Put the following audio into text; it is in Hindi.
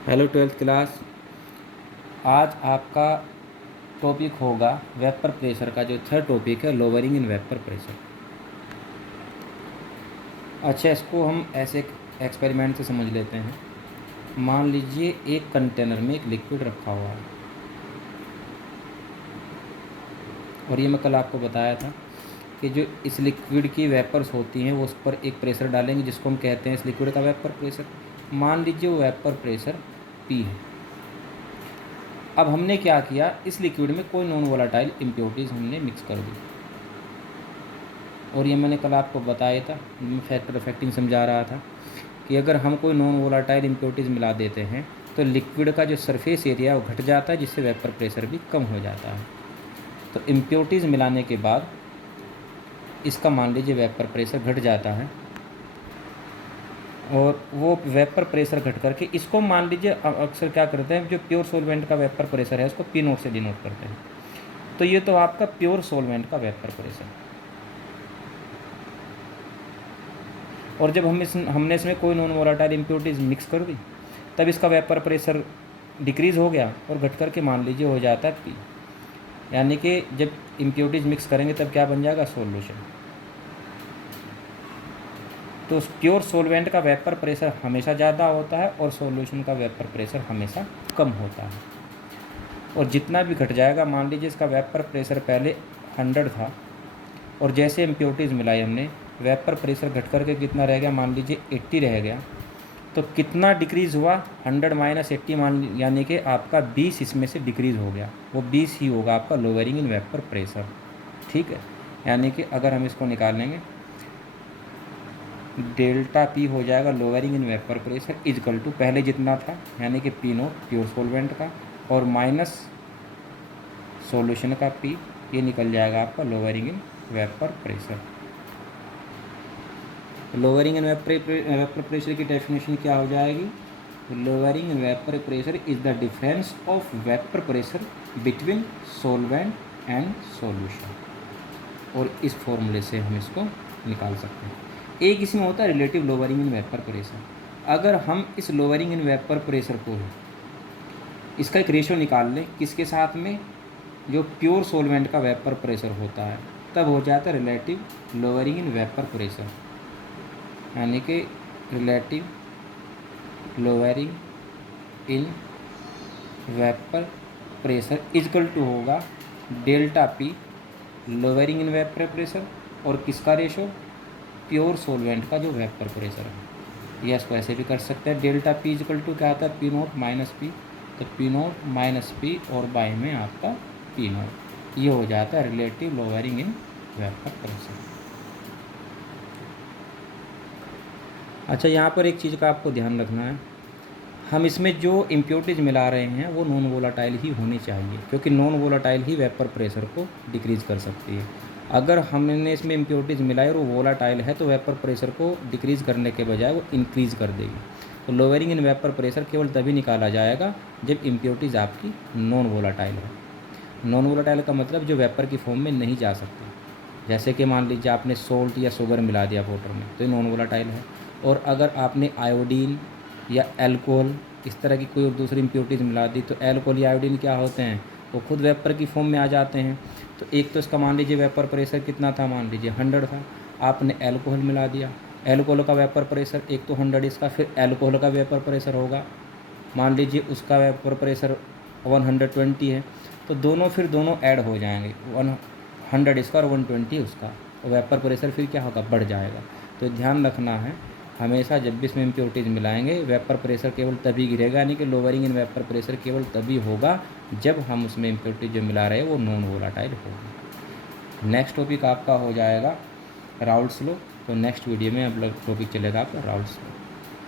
Hello twelfth class. आज आपका टॉपिक होगा वेपर प्रेशर का जो थर्ड टॉपिक है, लोअरिंग इन वेपर प्रेशर। अच्छा, इसको हम ऐसे एक्सपेरिमेंट से समझ लेते हैं। मान लीजिए एक कंटेनर में एक लिक्विड रखा हुआ है, और ये मैं कल आपको बताया था कि जो इस लिक्विड की वेपर्स होती हैं वो उस पर एक प्रेशर डालेंगे जिसको हम कहते हैं इस लिक्विड का वेपर प्रेशर। मान लीजिए वो वेपर प्रेशर P है। अब हमने क्या किया, इस लिक्विड में कोई नॉन वोलाटाइल इम्प्योरिटीज़ हमने मिक्स कर दी, और ये मैंने कल आपको बताया था, मैं फैक्टर इफेक्टिंग समझा रहा था कि अगर हम कोई नॉन वोलाटाइल इम्प्योरिटीज़ मिला देते हैं तो लिक्विड का जो सरफेस एरिया है वो घट जाता है, जिससे वेपर प्रेशर भी कम हो जाता है। तो इम्प्योरिटीज़ मिलाने के बाद इसका मान लीजिए वेपर प्रेशर घट जाता है, और वो वेपर प्रेशर घट करके इसको मान लीजिए अक्सर क्या करते हैं, जो प्योर सोलवेंट का वेपर प्रेशर है उसको P नोट से डिनोट करते हैं। तो ये तो आपका प्योर सोलवेंट का वेपर प्रेशर। और जब हमने इसमें कोई नॉन वोलाटाइल इम्प्योरिटीज़ मिक्स कर दी, तब इसका वेपर प्रेशर डिक्रीज़ हो गया और घट करके मान लीजिए हो जाता है P। यानी कि जब इम्प्योरिटीज़ मिक्स करेंगे तब क्या बन जाएगा, सॉल्यूशन। तो प्योर सोलवेंट का वेपर प्रेशर हमेशा ज़्यादा होता है और सॉल्यूशन का वेपर प्रेशर हमेशा कम होता है। और जितना भी घट जाएगा, मान लीजिए इसका वेपर प्रेशर पहले 100 था, और जैसे इम्प्योरिटीज़ मिलाई हमने, वेपर प्रेशर घट करके कितना रह गया, मान लीजिए 80 रह गया। तो कितना डिक्रीज़ हुआ, 100 माइनस 80 यानी कि आपका 20 इसमें से डिक्रीज़ हो गया। वो 20 ही होगा आपका लोअरिंग इन वेपर प्रेशर। ठीक है, यानी कि अगर हम इसको निकालेंगे, डेल्टा P हो जाएगा lowering in vapour pressure is equal to पहले जितना था, यानी कि P नोट प्योर सोलवेंट का, और माइनस सॉल्यूशन का P, ये निकल जाएगा आपका lowering in vapour pressure. Lowering in vapour pressure की डेफिनेशन क्या हो जाएगी, lowering in vapour pressure is the difference of vapour pressure between solvent and solution. और इस फॉर्मूले से हम इसको निकाल सकते हैं। एक इसमें होता है relative lowering in vapour pressure. अगर हम इस लोअरिंग इन वेपर प्रेशर को, इसका एक रेशो निकाल लें किसके साथ में, जो प्योर सोलवेंट का वेपर प्रेशर होता है, तब हो जाता है relative lowering in vapour pressure, यानी कि relative lowering in vapour pressure is equal to होगा delta P lowering in vapour pressure और किसका रेशो, प्योर सोलवेंट का जो वेपर प्रेशर है। या इसको ऐसे भी कर सकते हैं, डेल्टा P इजकल टू क्या आता है, P नोट माइनस P, तो P नोट माइनस P और बाय में आपका P नोट, ये हो जाता है relative lowering in vapour pressure. अच्छा, यहाँ पर एक चीज़ का आपको ध्यान रखना है, हम इसमें जो इम्प्योरिटीज़ मिला रहे हैं वो नॉन वोलाटाइल ही होनी चाहिए, क्योंकि नॉन वोलाटाइल ही वेपर प्रेशर को डिक्रीज़ कर सकती है। अगर हमने इसमें इम्प्योरिटीज़ मिलाई और वो वोलाटाइल है तो वेपर प्रेशर को डिक्रीज़ करने के बजाय वो इंक्रीज़ कर देगी। तो लोअरिंग इन वेपर प्रेशर केवल तभी निकाला जाएगा जब इम्प्योरिटीज़ आपकी नॉन वोलाटाइल है। नॉन वोलाटाइल का मतलब जो वेपर की फॉर्म में नहीं जा सकती, जैसे कि मान लीजिए आपने सोल्ट या शुगर मिला दिया वाटर में, तो ये नॉन वोलाटाइल है। और अगर आपने आयोडीन या एल्कोहल इस तरह की कोई और दूसरी इम्प्योरिटीज़ मिला दी, तो एल्कोहल या आयोडीन क्या होते हैं, वो खुद वेपर की फॉर्म में आ जाते हैं। तो एक तो इसका मान लीजिए वेपर प्रेशर कितना था, मान लीजिए 100 था, आपने एल्कोहल मिला दिया, एल्कोहल का वेपर प्रेशर एक तो 100 इसका, फिर एल्कोहल का वेपर प्रेशर होगा, मान लीजिए उसका वेपर प्रेशर 120 है, तो दोनों ऐड हो जाएंगे, 100 इसका और 120 उसका, और वेपर प्रेशर फिर क्या होगा, बढ़ जाएगा। तो ध्यान रखना है, हमेशा जब भी इसमें इम्प्योरिटीज़ मिलाएंगे वेपर प्रेशर केवल तभी गिरेगा, यानी कि लोअरिंग इन वेपर प्रेशर केवल तभी होगा जब हम उसमें इम्प्योरिटीज जो मिला रहे हैं वो नॉन वोलाटाइल होगी। नेक्स्ट टॉपिक आपका हो जाएगा राउल्ट्स लॉ। तो नेक्स्ट वीडियो में अब टॉपिक चलेगा आपका राउल्ट्स लॉ।